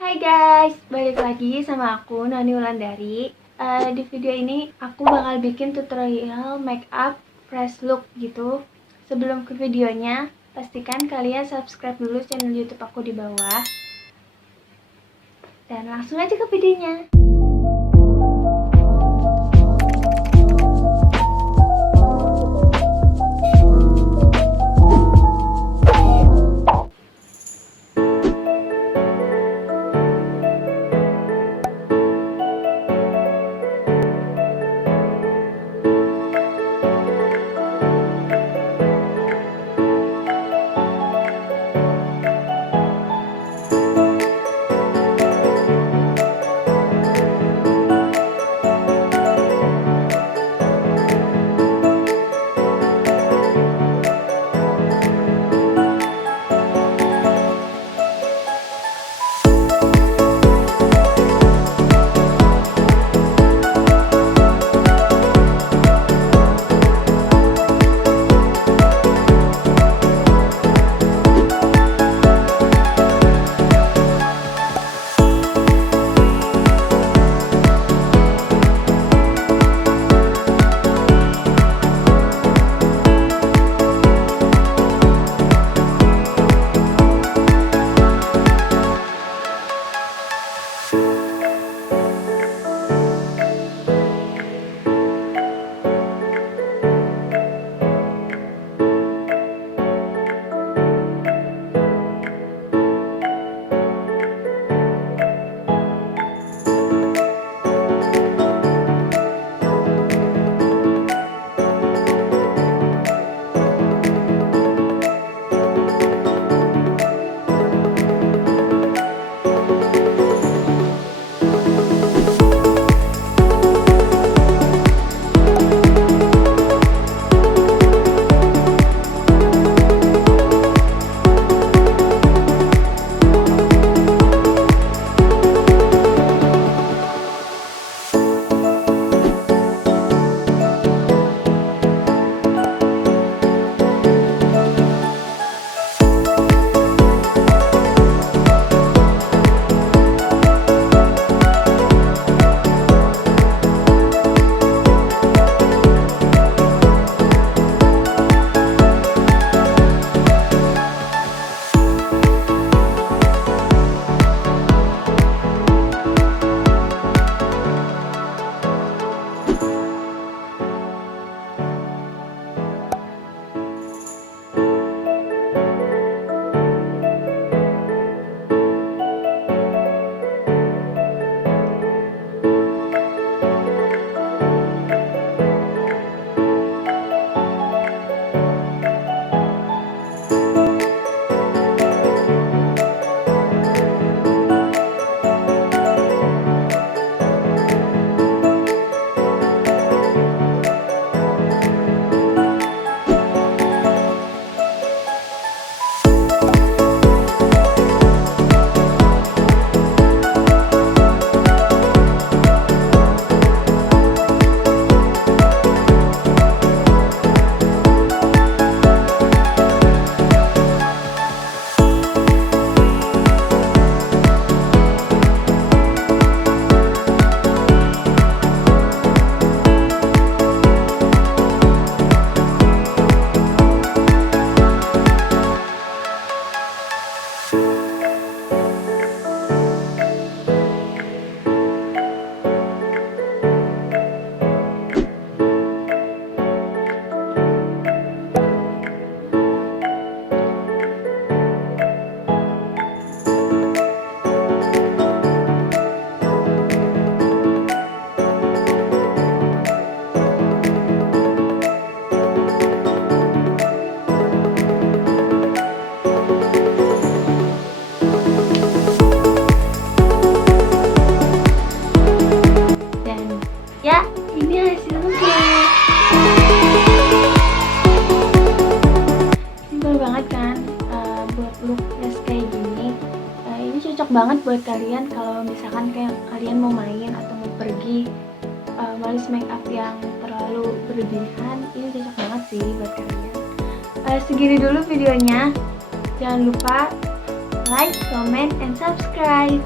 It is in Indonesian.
Hai guys, balik lagi sama aku Noni Wlndrr. Di video ini aku bakal bikin tutorial makeup fresh look gitu. Sebelum ke videonya, pastikan kalian subscribe dulu channel YouTube aku di bawah. Dan langsung aja ke videonya. Ya, ini hasilnya. Simpel banget kan, buat look fresh kayak gini. Ini cocok banget buat kalian kalau misalkan kayak kalian mau main atau mau pergi, males make up yang terlalu berlebihan. Ini cocok banget sih buat kalian. Segini dulu videonya. Jangan lupa like, comment, and subscribe.